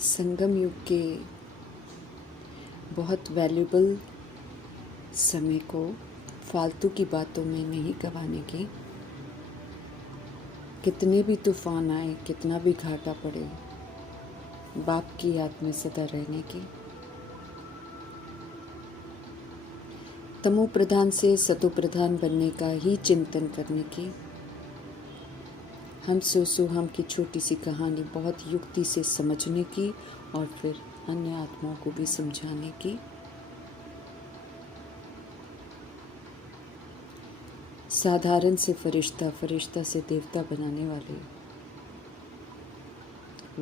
संगम युग के बहुत वैल्यूबल समय को फालतू की बातों में नहीं गंवाने की। कितने भी तूफान आए, कितना भी घाटा पड़े, बाप की याद में सदा रहने की। तमो प्रधान से सतो प्रधान बनने का ही चिंतन करने की। हम सो हम की छोटी सी कहानी बहुत युक्ति से समझने की और फिर अन्य आत्माओं को भी समझाने की। साधारण से फरिश्ता, फरिश्ता से देवता बनाने वाले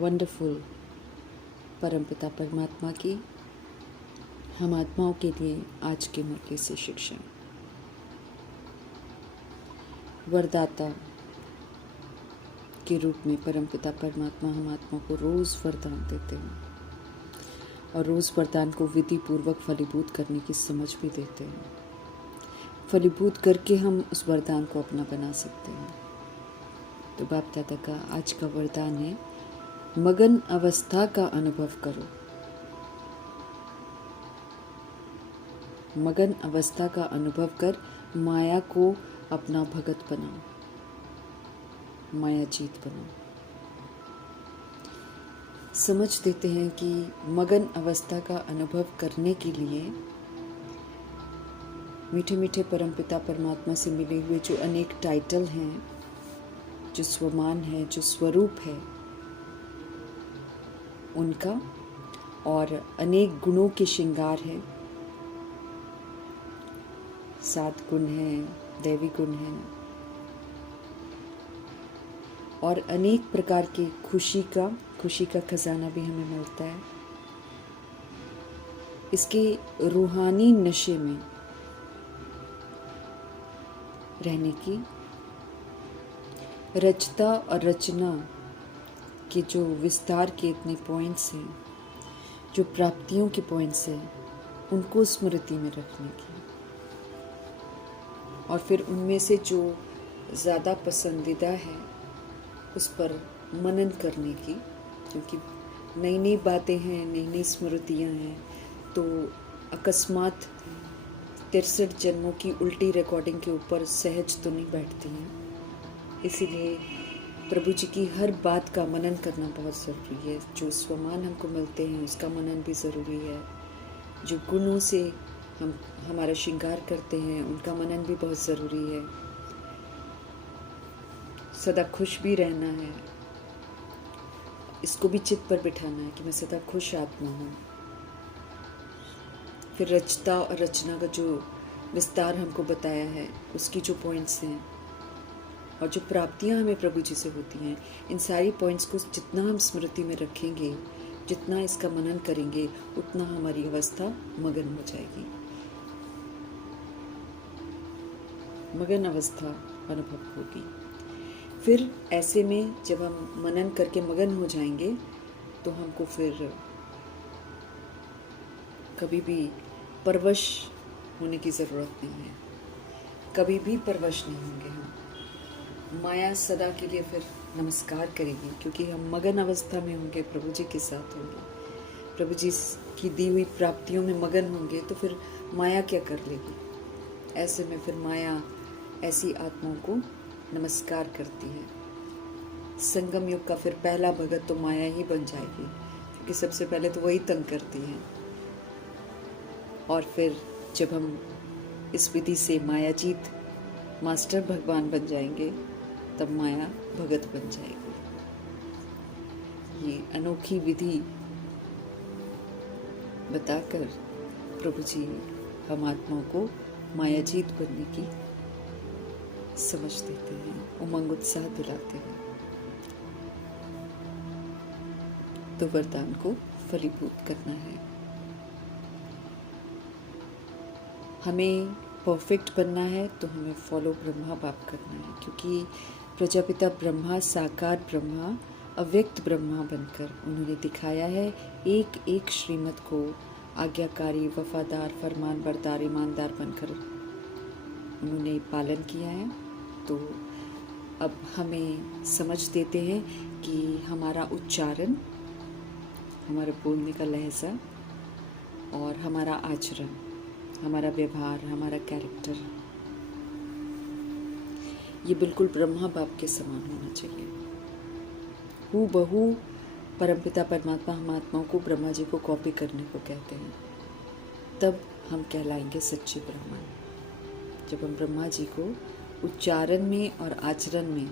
वंडरफुल परमपिता परमात्मा की हम आत्माओं के लिए आज के मुरली से शिक्षा। वरदाता के रूप में परमपिता परमात्मा हम आत्मा को रोज़ वरदान देते हैं और रोज़ वरदान को विधि पूर्वक फलीभूत करने की समझ भी देते हैं। फलीभूत करके हम उस वरदान को अपना बना सकते हैं। तो बाप दादा का आज का वरदान है, मगन अवस्था का अनुभव करो। मगन अवस्था का अनुभव कर माया को अपना भगत बनाओ, माया जीत बनाओ। समझ देते हैं कि मगन अवस्था का अनुभव करने के लिए मीठे मीठे परमपिता परमात्मा से मिले हुए जो अनेक टाइटल हैं, जो स्वमान है, जो स्वरूप है उनका, और अनेक गुणों के श्रृंगार है। 7 गुण हैं, दैवी गुण हैं और अनेक प्रकार के खुशी का खजाना भी हमें मिलता है। इसके रूहानी नशे में रहने की, रचता और रचना के जो विस्तार के इतने पॉइंट्स हैं, जो प्राप्तियों के पॉइंट्स हैं, उनको स्मृति में रखने की और फिर उनमें से जो ज़्यादा पसंदीदा है उस पर मनन करने की। क्योंकि नई नई बातें हैं, नई नई स्मृतियाँ हैं, तो अकस्मात 63 जन्मों की उल्टी रिकॉर्डिंग के ऊपर सहज तो नहीं बैठती हैं। इसीलिए प्रभु जी की हर बात का मनन करना बहुत ज़रूरी है। जो स्वमान हमको मिलते हैं उसका मनन भी ज़रूरी है। जो गुणों से हम हमारा श्रृंगार करते हैं उनका मनन भी बहुत ज़रूरी है। सदा खुश भी रहना है, इसको भी चित्त पर बिठाना है कि मैं सदा खुश आत्मा हूँ। फिर रचता और रचना का जो विस्तार हमको बताया है, उसकी जो पॉइंट्स हैं और जो प्राप्तियाँ हमें प्रभु जी से होती हैं, इन सारी पॉइंट्स को जितना हम स्मृति में रखेंगे, जितना इसका मनन करेंगे, उतना हमारी अवस्था मगन हो जाएगी। मगन अवस्था अनुभव होगी। फिर ऐसे में जब हम मनन करके मगन हो जाएंगे तो हमको फिर कभी भी परवश होने की ज़रूरत नहीं है। कभी भी परवश नहीं होंगे हम। माया सदा के लिए फिर नमस्कार करेगी, क्योंकि हम मगन अवस्था में होंगे, प्रभु जी के साथ होंगे, प्रभु जी की दी हुई प्राप्तियों में मगन होंगे। तो फिर माया क्या कर लेगी? ऐसे में फिर माया ऐसी आत्माओं को नमस्कार करती है। संगम युग का फिर पहला भगत तो माया ही बन जाएगी, क्योंकि सबसे पहले तो वही तंग करती है। और फिर जब हम इस विधि से मायाजीत मास्टर भगवान बन जाएंगे, तब माया भगत बन जाएगी। ये अनोखी विधि बताकर प्रभु जी हम आत्माओं को मायाजीत बनने की समझ देते हैं, उमंग उत्साह दिलाते हैं। तो वरदान को फलीभूत करना है। हमें परफेक्ट बनना है तो हमें फॉलो ब्रह्मा बाप करना है, क्योंकि प्रजापिता ब्रह्मा साकार ब्रह्मा, अव्यक्त ब्रह्मा बनकर उन्होंने दिखाया है। एक एक श्रीमत को आज्ञाकारी, वफादार, फरमान बरदार, ईमानदार बनकर उन्होंने पालन किया है। तो अब हमें समझ देते हैं कि हमारा उच्चारण हमारे बोलने का लहजा और हमारा आचरण, हमारा व्यवहार, हमारा कैरेक्टर, ये बिल्कुल ब्रह्मा बाप के समान होना चाहिए। हूबहू परमपिता परमात्मा हम आत्माओं को ब्रह्मा जी को कॉपी करने को कहते हैं, तब हम कहलाएंगे सच्चे ब्राह्मण। जब हम ब्रह्मा जी को उच्चारण में और आचरण में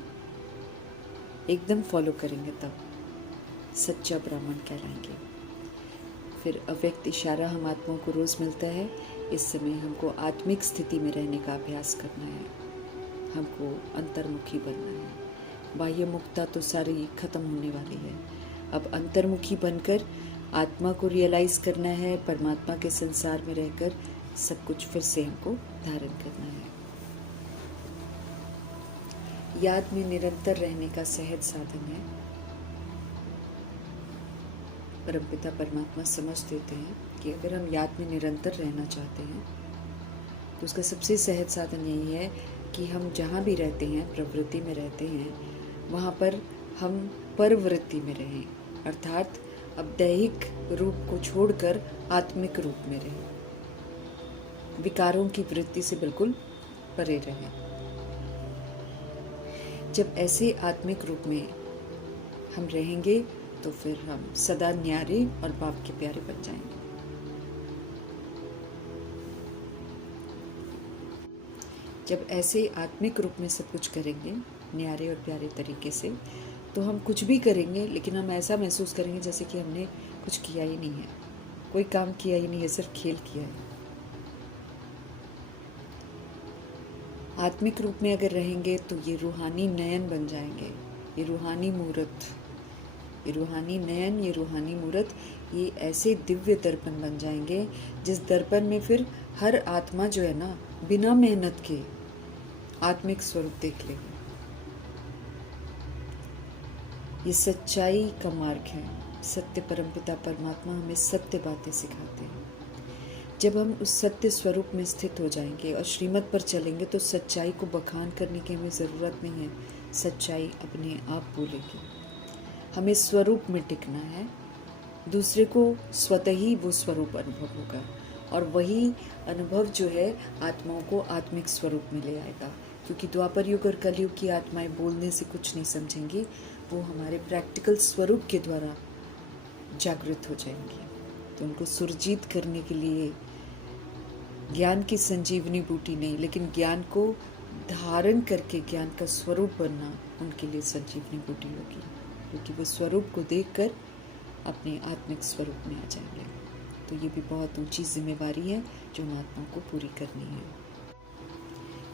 एकदम फॉलो करेंगे तब सच्चा ब्राह्मण कहलाएंगे। फिर अव्यक्त इशारा हम आत्माओं को रोज़ मिलता है। इस समय हमको आत्मिक स्थिति में रहने का अभ्यास करना है, हमको अंतर्मुखी बनना है। बाह्य मुक्ता तो सारी खत्म होने वाली है। अब अंतर्मुखी बनकर आत्मा को रियलाइज़ करना है, परमात्मा के संसार में रहकर सब कुछ फिर से हमको धारण करना है। याद में निरंतर रहने का सहज साधन है। परमपिता परमात्मा समझ देते हैं कि अगर हम याद में निरंतर रहना चाहते हैं तो उसका सबसे सहज साधन यही है कि हम जहाँ भी रहते हैं, प्रवृत्ति में रहते हैं, वहाँ पर हम परवृत्ति में रहें, अर्थात अब दैहिक रूप को छोड़कर आत्मिक रूप में रहें, विकारों की वृत्ति से बिल्कुल परे रहें। जब ऐसे आत्मिक रूप में हम रहेंगे तो फिर हम सदा न्यारे और बाप के प्यारे बन जाएंगे। जब ऐसे आत्मिक रूप में सब कुछ करेंगे न्यारे और प्यारे तरीके से, तो हम कुछ भी करेंगे लेकिन हम ऐसा महसूस करेंगे जैसे कि हमने कुछ किया ही नहीं है, कोई काम किया ही नहीं है, सिर्फ खेल किया है। आत्मिक रूप में अगर रहेंगे तो ये रूहानी नयन बन जाएंगे, ये रूहानी मूर्त, ये रूहानी नयन, ये रूहानी मूर्त, ये ऐसे दिव्य दर्पण बन जाएंगे जिस दर्पण में फिर हर आत्मा जो है ना, बिना मेहनत के आत्मिक स्वरूप देख लेगी। ये सच्चाई का मार्ग है। सत्य परमपिता परमात्मा हमें सत्य बातें सिखाते हैं। जब हम उस सत्य स्वरूप में स्थित हो जाएंगे और श्रीमत पर चलेंगे तो सच्चाई को बखान करने की हमें ज़रूरत नहीं है, सच्चाई अपने आप बोलेगी। हमें स्वरूप में टिकना है, दूसरे को स्वतः ही वो स्वरूप अनुभव होगा और वही अनुभव जो है आत्माओं को आत्मिक स्वरूप में ले आएगा। क्योंकि द्वापर युग और कलयुग की आत्माएं बोलने से कुछ नहीं समझेंगी, वो हमारे प्रैक्टिकल स्वरूप के द्वारा जागृत हो जाएंगी। तो उनको सुरजीत करने के लिए ज्ञान की संजीवनी बूटी नहीं, लेकिन ज्ञान को धारण करके ज्ञान का स्वरूप बनना उनके लिए संजीवनी बूटी होगी, क्योंकि वो स्वरूप को देखकर अपने आत्मिक स्वरूप में आ जाएंगे। तो ये भी बहुत ऊंची जिम्मेवारी है जो हम आत्मा को पूरी करनी है।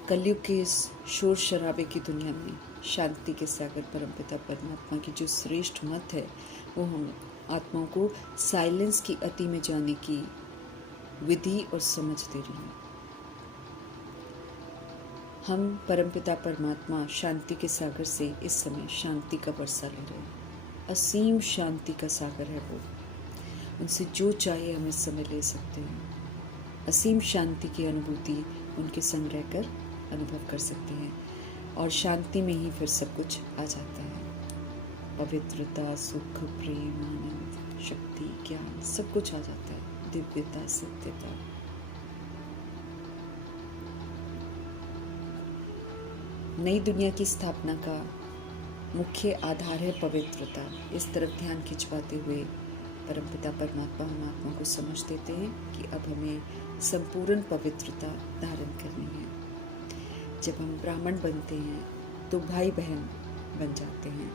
कलयुग के इस शोर शराबे की दुनिया में शांति के सागर परमपिता परमात्मा की जो श्रेष्ठ मत है, वो हम आत्माओं को साइलेंस की अति में जाने की विधि और समझ दे रही है। हम परमपिता परमात्मा शांति के सागर से इस समय शांति का बरसा ले रहे हैं। असीम शांति का सागर है वो, उनसे जो चाहे हम इस समय ले सकते हैं। असीम शांति की अनुभूति उनके संग रहकर अनुभव कर सकते हैं और शांति में ही फिर सब कुछ आ जाता है। पवित्रता, सुख, प्रेम, आनंद, शक्ति, ज्ञान, सब कुछ आ जाता है। दिव्यता, सत्यता। नई दुनिया की स्थापना का मुख्य आधार है पवित्रता। इस तरफ ध्यान खिंचवाते हुए परमपिता परमात्मा हम आत्मा को समझ देते हैं कि अब हमें संपूर्ण पवित्रता धारण करनी है। जब हम ब्राह्मण बनते हैं तो भाई बहन बन जाते हैं।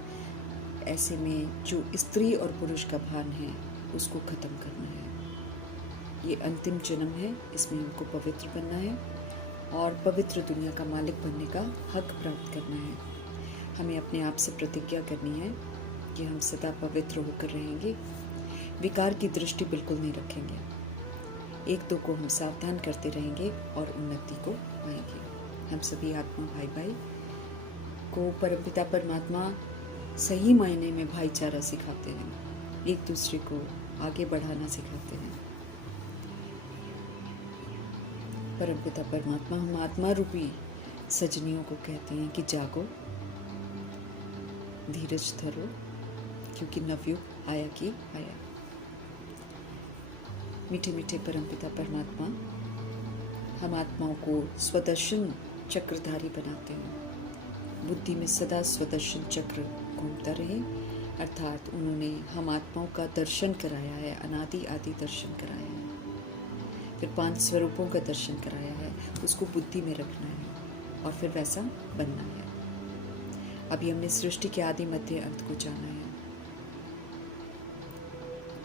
ऐसे में जो स्त्री और पुरुष का भान है उसको ख़त्म करना है। ये अंतिम जन्म है, इसमें हमको पवित्र बनना है और पवित्र दुनिया का मालिक बनने का हक प्राप्त करना है। हमें अपने आप से प्रतिज्ञा करनी है कि हम सदा पवित्र होकर रहेंगे, विकार की दृष्टि बिल्कुल नहीं रखेंगे, एक दो को हम सावधान करते रहेंगे और उन्नति को पाएंगे। हम सभी आत्मा भाई भाई को परमपिता परमात्मा सही मायने में भाईचारा सिखाते हैं, एक दूसरे को आगे बढ़ाना सिखाते हैं। परमपिता परमात्मा हम आत्मा रूपी सजनियों को कहते हैं कि जागो, धीरज धरो, क्योंकि नवयुग आया कि आया। मीठे मीठे परमपिता परमात्मा हम आत्माओं को स्वदर्शन चक्रधारी बनाते हैं। बुद्धि में सदा स्वदर्शन चक्र घूमता रहे, अर्थात उन्होंने हम आत्माओं का दर्शन कराया है, अनादि आदि दर्शन कराया है, फिर 5 स्वरूपों का दर्शन कराया है, उसको बुद्धि में रखना है और फिर वैसा बनना है। अभी हमने सृष्टि के आदि मध्य अंत को जाना है।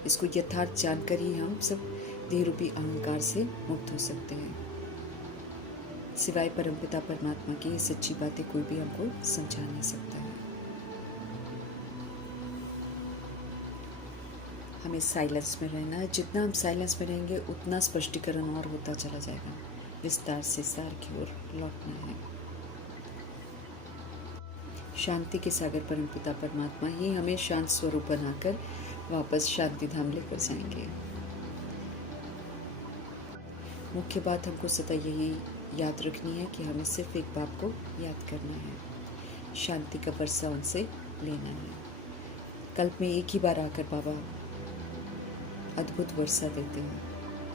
इसको यथार्थ जानकर ही हम सब देह रूपी अहंकार से मुक्त हो सकते हैं। सिवाय परमपिता परमात्मा की ये सच्ची बातें कोई भी हमको समझा नहीं सकता है। हमें साइलेंस में रहना है। जितना हम साइलेंस में रहेंगे उतना स्पष्टीकरण और होता चला जाएगा। विस्तार से सार की ओर लौटना है। शांति के सागर परमपिता परमात्मा ही हमें शांत स्वरूप बनाकर वापस शांति धाम लेकर जाएंगे। मुख्य बात हमको सदा यही याद रखनी है कि हमें सिर्फ एक बात को याद करना है, शांति का बरसा उनसे लेना है। कल्प में एक ही बार आकर बाबा अद्भुत वर्षा देते हैं,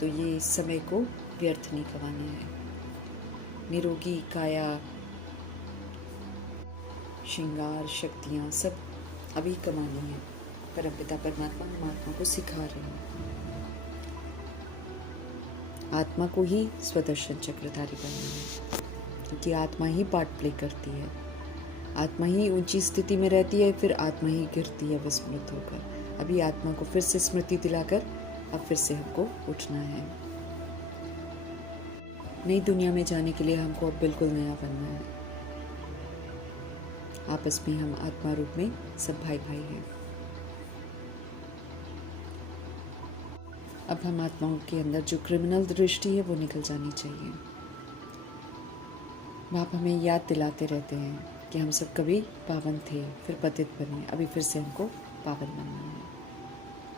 तो ये समय को व्यर्थ नहीं गंवाना है। निरोगी काया, श्रृंगार, शक्तियाँ सब अभी कमानी है। परमपिता परमात्मा हम आत्मा को सिखा रहे हैं। आत्मा को ही स्वदर्शन चक्रधारी बनना है, क्योंकि आत्मा ही पार्ट प्ले करती है। आत्मा ही ऊंची स्थिति में रहती है, फिर आत्मा ही गिरती है विस्मृत होकर। अभी आत्मा को फिर से स्मृति दिलाकर अब फिर से हमको उठना है। नई दुनिया में जाने के लिए हमको अब बिल्कुल नया बनना है। आपस में हम आत्मा रूप में सब भाई भाई हैं। अब हम आत्माओं के अंदर जो क्रिमिनल दृष्टि है वो निकल जानी चाहिए। आप हमें याद दिलाते रहते हैं कि हम सब कभी पावन थे, फिर पतित बने, अभी फिर से हमको पावन बनना है।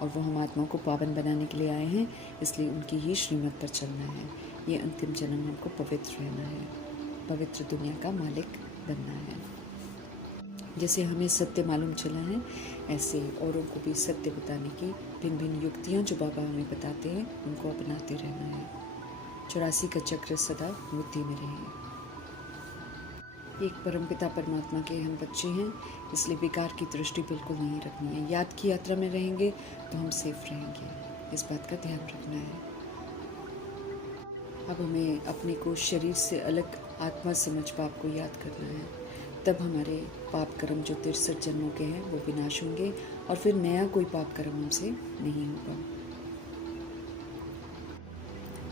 और वो हम आत्माओं को पावन बनाने के लिए आए हैं, इसलिए उनकी ही श्रीमत पर चलना है। ये अंतिम जन्म हमको पवित्र रहना है, पवित्र दुनिया का मालिक बनना है। जैसे हमें सत्य मालूम चला है, ऐसे औरों को भी सत्य बताने की भिन्न भिन्न युक्तियाँ जो बाबा हमें बताते हैं उनको अपनाते रहना है। 84 का चक्र सदा बुद्धि में रहे। एक परमपिता परमात्मा के हम बच्चे हैं, इसलिए बेकार की दृष्टि बिल्कुल नहीं रखनी है। याद की यात्रा में रहेंगे तो हम सेफ रहेंगे, इस बात का ध्यान रखना है। अब हमें अपने को शरीर से अलग आत्मा समझ पाप को याद करना है। तब हमारे पाप कर्म जो 63 जन्मों के हैं वो विनाश होंगे और फिर नया कोई पाप कर्म हमसे नहीं होगा।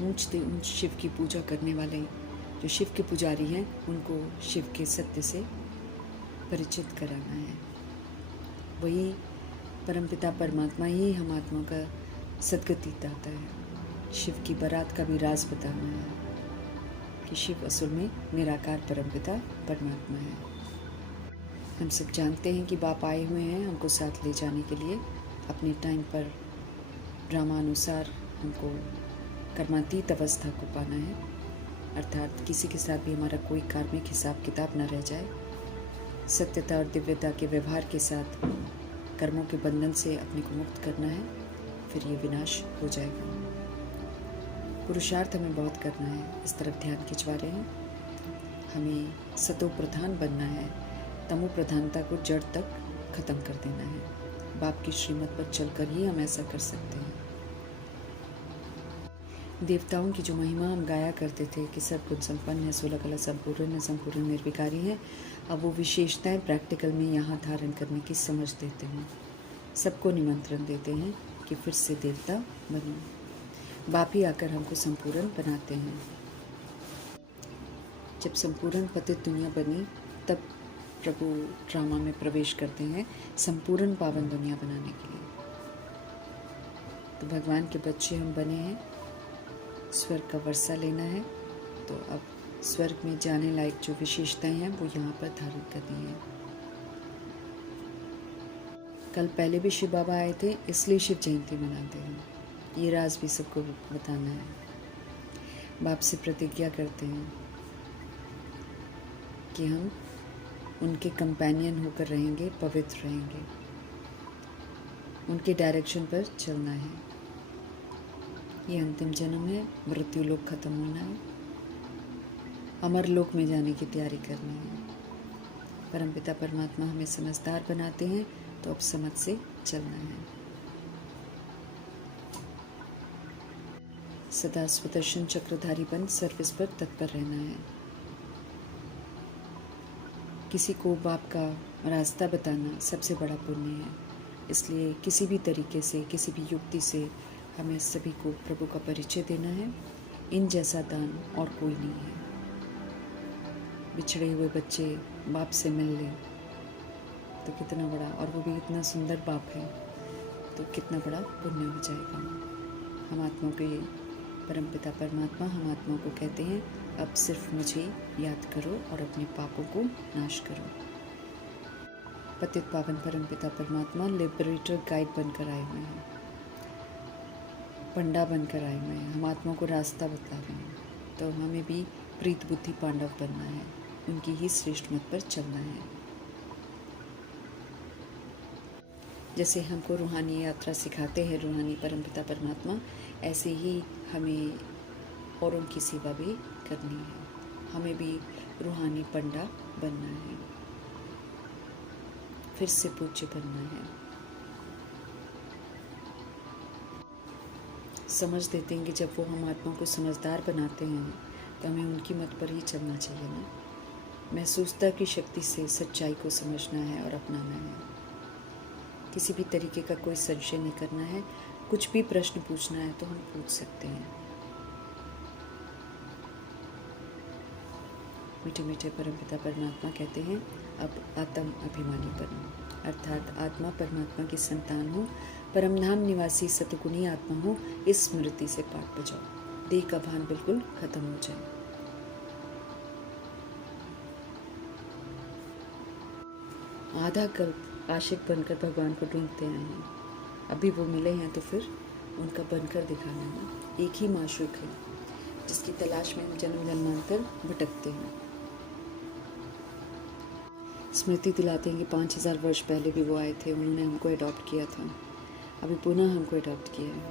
ऊंचते ऊंच शिव की पूजा करने वाले जो शिव के पुजारी हैं उनको शिव के सत्य से परिचित कराना है। वही परमपिता परमात्मा ही हम आत्मा का सदगति दाता है। शिव की बारात का भी राज बताना है कि शिव असल में निराकार परमपिता परमात्मा है। हम सब जानते हैं कि बाप आए हुए हैं हमको साथ ले जाने के लिए। अपने टाइम पर ड्रामानुसार हमको कर्मातीत अवस्था को पाना है, अर्थात किसी के साथ भी हमारा कोई कार्मिक हिसाब किताब न रह जाए। सत्यता और दिव्यता के व्यवहार के साथ कर्मों के बंधन से अपने को मुक्त करना है, फिर ये विनाश हो जाएगा। पुरुषार्थ हमें बहुत करना है, इस तरफ ध्यान खिंचवा रहे हैं। हमें सतो प्रधान बनना है, तमो प्रधानता को जड़ तक खत्म कर देना है। बाप की श्रीमत पर चलकर ही हम ऐसा कर सकते हैं। देवताओं की जो महिमा हम गाया करते थे कि सब कुछ संपन्न है, 16 कला संपूर्ण है, संपूर्ण निर्विकारी है, अब वो विशेषताएं प्रैक्टिकल में यहाँ धारण करने की समझ देते हैं। सबको निमंत्रण देते हैं कि फिर से देवता बनो। बाप ही आकर हमको संपूर्ण बनाते हैं। जब संपूर्ण पतित दुनिया बनी तब प्रभु ड्रामा में प्रवेश करते हैं संपूर्ण पावन दुनिया बनाने के लिए। तो भगवान के बच्चे हम बने हैं, स्वर्ग का वर्षा लेना है, तो अब स्वर्ग में जाने लायक जो विशेषताएं हैं वो यहाँ पर धारण करनी है। कल पहले भी शिव बाबा आए थे, इसलिए शिव जयंती मनाते हैं। ये राज भी सबको बताना है। बाप से प्रतिज्ञा करते हैं कि हम उनके कंपेनियन होकर रहेंगे, पवित्र रहेंगे, उनके डायरेक्शन पर चलना है। ये अंतिम जन्म है, मृत्यु लोक खत्म होना है, अमर लोक में जाने की तैयारी करनी है। परमपिता परमात्मा हमें समझदार बनाते हैं, तो अब समझ से चलना है। सदा सुदर्शन चक्रधारी बन सर्विस पर तत्पर रहना है। किसी को बाप का रास्ता बताना सबसे बड़ा पुण्य है, इसलिए किसी भी तरीके से, किसी भी युक्ति से हमें सभी को प्रभु का परिचय देना है। इन जैसा दान और कोई नहीं है। बिछड़े हुए बच्चे बाप से मिल लें तो कितना बड़ा, और वो भी इतना सुंदर बाप है, तो कितना बड़ा पुण्य हो जाएगा। हम आत्मा को, ये परमपिता परमात्मा हम आत्मा को कहते हैं, अब सिर्फ मुझे याद करो और अपने पापों को नाश करो। पतित पावन परमपिता परमात्मा लिबरेटर गाइड बनकर आए हुए हैं, पंडा बनकर आए हुए हैं। हम आत्मा को रास्ता बता रहे हैं, तो हमें भी प्रीत बुद्धि पांडव बनना है, उनकी ही श्रेष्ठ मत पर चलना है। जैसे हमको रूहानी यात्रा सिखाते हैं रूहानी परमपिता परमात्मा, ऐसे ही हमें औरों की सेवा भी करनी है। हमें भी रूहानी पंडा बनना है, फिर से पूज्य बनना है। समझ देते हैं कि जब वो हम आत्मा को समझदार बनाते हैं तो हमें उनकी मत पर ही चलना चाहिए ना। महसूसता की शक्ति से सच्चाई को समझना है और अपनाना है। किसी भी तरीके का कोई संशय नहीं करना है। कुछ भी प्रश्न पूछना है तो हम पूछ सकते हैं। मीठे मीठे परमपिता परमात्मा कहते हैं, अब आत्म अभिमानी बनो, अर्थात आत्मा परमात्मा की संतान हो, परमधाम निवासी सतगुणी आत्मा हो। इस स्मृति से पाठ बजाओ, देह का भान बिल्कुल खत्म हो जाए। आधा कल्प आशिक बनकर भगवान को ढूंढते आए हैं, अभी वो मिले हैं तो फिर उनका बनकर दिखाना है। एक ही माशूक है जिसकी तलाश में हम जन्म जन्मांतर भटकते हैं। स्मृति दिलाते हैं कि 5000 वर्ष पहले भी वो आए थे, उन्होंने हमको अडॉप्ट किया था, अभी पुनः हमको अडॉप्ट किया है,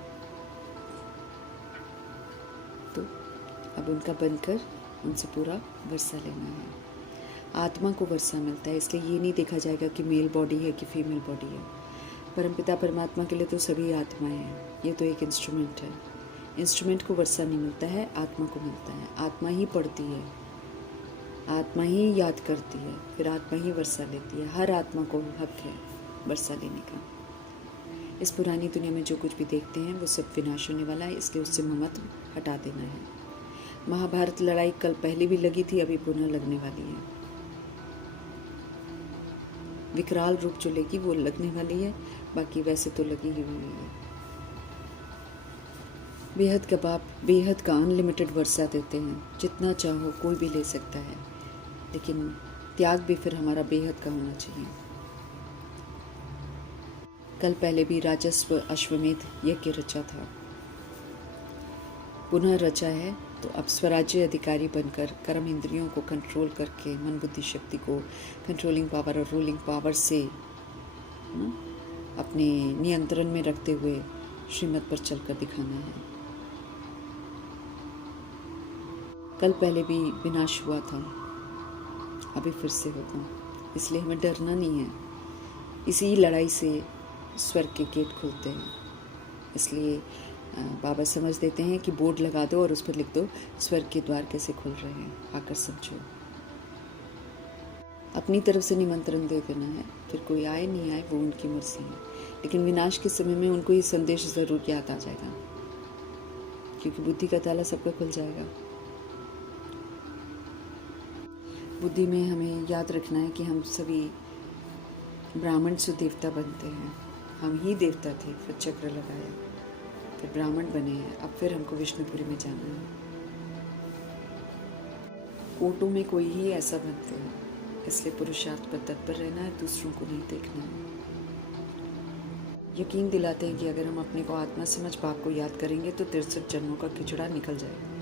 तो अब उनका बनकर उनसे पूरा वर्षा लेना है। आत्मा को वर्षा मिलता है, इसलिए ये नहीं देखा जाएगा कि मेल बॉडी है कि फीमेल बॉडी है। परमपिता परमात्मा के लिए तो सभी आत्माएं हैं, ये तो एक इंस्ट्रूमेंट है। इंस्ट्रूमेंट को वर्षा नहीं मिलता है, आत्मा को मिलता है। आत्मा ही पढ़ती है, आत्मा ही याद करती है, फिर आत्मा ही वर्षा लेती है। हर आत्मा को हक है वर्षा लेने का। इस पुरानी दुनिया में जो कुछ भी देखते हैं वो सब विनाश होने वाला है, इसलिए उससे ममत्व हटा देना है। महाभारत लड़ाई कल पहले भी लगी थी, अभी पुनः लगने वाली है। विकराल रूप जो लेगी वो लगने वाली है, बाकी वैसे तो लगी ही हुई है। बेहद का बाप बेहद का अनलिमिटेड वर्षा देते हैं, जितना चाहो कोई भी ले सकता है, लेकिन त्याग भी फिर हमारा बेहद का होना चाहिए। कल पहले भी राजस्व अश्वमेध यज्ञ रचा था, पुनः रचा है, तो अब स्वराज्य अधिकारी बनकर कर्म इंद्रियों को कंट्रोल करके मन बुद्धि शक्ति को कंट्रोलिंग पावर और रूलिंग पावर से अपने नियंत्रण में रखते हुए श्रीमत पर चलकर दिखाना है। कल पहले भी विनाश हुआ था, अभी फिर से होगा, इसलिए हमें डरना नहीं है। इसी लड़ाई से स्वर्ग के गेट खुलते हैं, इसलिए बाबा समझ देते हैं कि बोर्ड लगा दो और उस पर लिख दो स्वर्ग के द्वार कैसे खुल रहे हैं, आकर समझो। अपनी तरफ से निमंत्रण दे देना है, फिर कोई आए नहीं आए वो उनकी मर्जी है, लेकिन विनाश के समय में उनको ये संदेश ज़रूर याद आ जाएगा, क्योंकि बुद्धि का ताला सबका खुल जाएगा। बुद्धि में हमें याद रखना है कि हम सभी ब्राह्मण से देवता बनते हैं। हम ही देवता थे, फिर चक्र लगाया, फिर ब्राह्मण बने हैं, अब फिर हमको विष्णुपुरी में जाना है। कोटों में कोई ही ऐसा बनते हैं, इसलिए पुरुषार्थ पर तत्पर रहना है, दूसरों को नहीं देखना है। यकीन दिलाते हैं कि अगर हम अपने को आत्मा समझ बाप को याद करेंगे तो 63 जन्मों का खिचड़ा निकल जाएगा।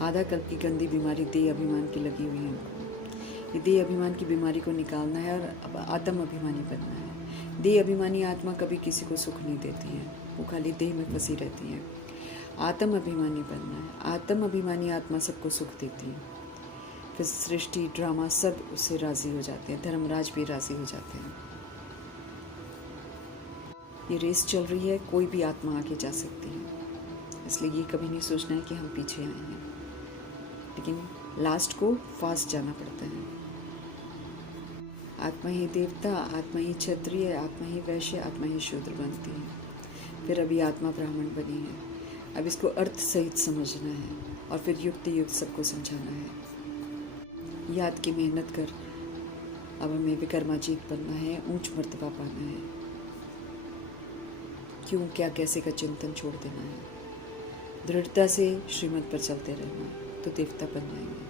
आधा कल्प की गंदी बीमारी देह अभिमान की लगी हुई है हमको। ये देह अभिमान की बीमारी को निकालना है और अब आत्म अभिमानी बनना है। देह अभिमानी आत्मा कभी किसी को सुख नहीं देती है, वो खाली देह में फंसी रहती है। आत्म अभिमानी बनना है। आत्म अभिमानी आत्मा सबको सुख देती है। फिर सृष्टि, ड्रामा सब उससे राज़ी हो जाते हैं, धर्मराज भी राज़ी हो जाते हैं। ये रेस चल रही है, कोई भी आत्मा आगे जा सकती है, इसलिए ये कभी नहीं सोचना है कि हम पीछे आए हैं, लेकिन लास्ट को फास्ट जाना पड़ता है। आत्मा ही देवता, आत्मा ही क्षत्रिय, आत्मा ही वैश्य, आत्मा ही शूद्र बनती है। फिर अभी आत्मा ब्राह्मण बनी है। अब इसको अर्थ सहित समझना है और फिर युक्ति युक्त सबको समझाना है। याद की मेहनत कर, अब हमें विक्रमाजीत बनना है, ऊंच मर्तबा पाना है। क्यों, क्या, कैसे का चिंतन छोड़ देना है। दृढ़ता से श्रीमत पर चलते रहना, तो देवता बन जाएंगे।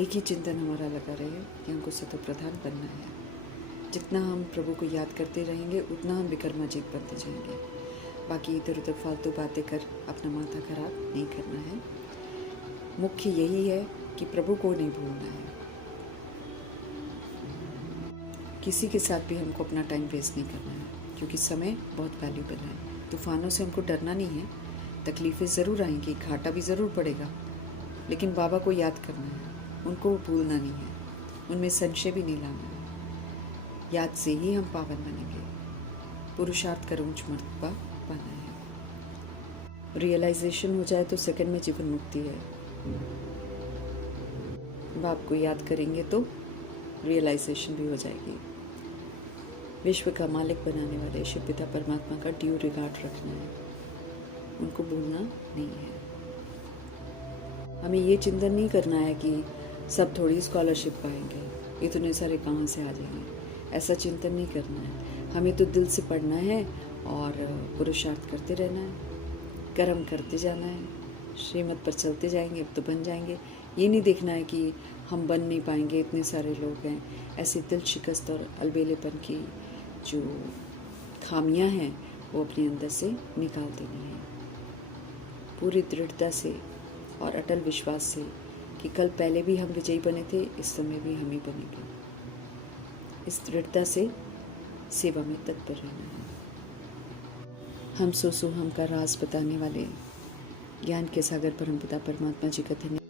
एक ही चिंतन हमारा लगा रहे कि हमको सतो प्रधान बनना है। जितना हम प्रभु को याद करते रहेंगे उतना हम विक्रमाजीत बनते जाएंगे। बाकी इधर उधर फालतू बातें कर अपना माथा खराब नहीं करना है। मुख्य यही है कि प्रभु को नहीं भूलना है। किसी के साथ भी हमको अपना टाइम वेस्ट नहीं करना है, क्योंकि समय बहुत वैल्यूबल है। तूफानों से हमको डरना नहीं है, तकलीफ़ें ज़रूर आएंगी, घाटा भी ज़रूर पड़ेगा, लेकिन बाबा को याद करना है, उनको भूलना नहीं है, उनमें संशय भी नहीं लाना है। याद से ही हम पावन बनेंगे। पुरुषार्थ कर ऊंच मर्तबा पाना है। रियलाइजेशन हो जाए तो सेकंड में जीवन मुक्ति है। बाप को याद करेंगे तो रियलाइजेशन भी हो जाएगी। विश्व का मालिक बनाने वाले शिव पिता परमात्मा का ड्यू रिगार्ड रखना है, उनको भूलना नहीं है। हमें ये चिंतन नहीं करना है कि सब थोड़ी स्कॉलरशिप पाएंगे, इतने सारे कहाँ से आ जाएंगे, ऐसा चिंतन नहीं करना है। हमें तो दिल से पढ़ना है और पुरुषार्थ करते रहना है, कर्म करते जाना है, श्रीमत पर चलते जाएंगे, अब तो बन जाएंगे। ये नहीं देखना है कि हम बन नहीं पाएंगे, इतने सारे लोग हैं। ऐसे दिल शिकस्त और अलबेलेपन की जो खामियां हैं वो अपने अंदर से निकाल देनी है, पूरी दृढ़ता से और अटल विश्वास से कि कल पहले भी हम विजयी बने थे, इस समय भी हम ही बनेंगे। इस दृढ़ता से सेवा में तत्पर रहना है। हम सो हम का राज बताने वाले ज्ञान के सागर परमपिता परमात्मा जी का धन्यवाद।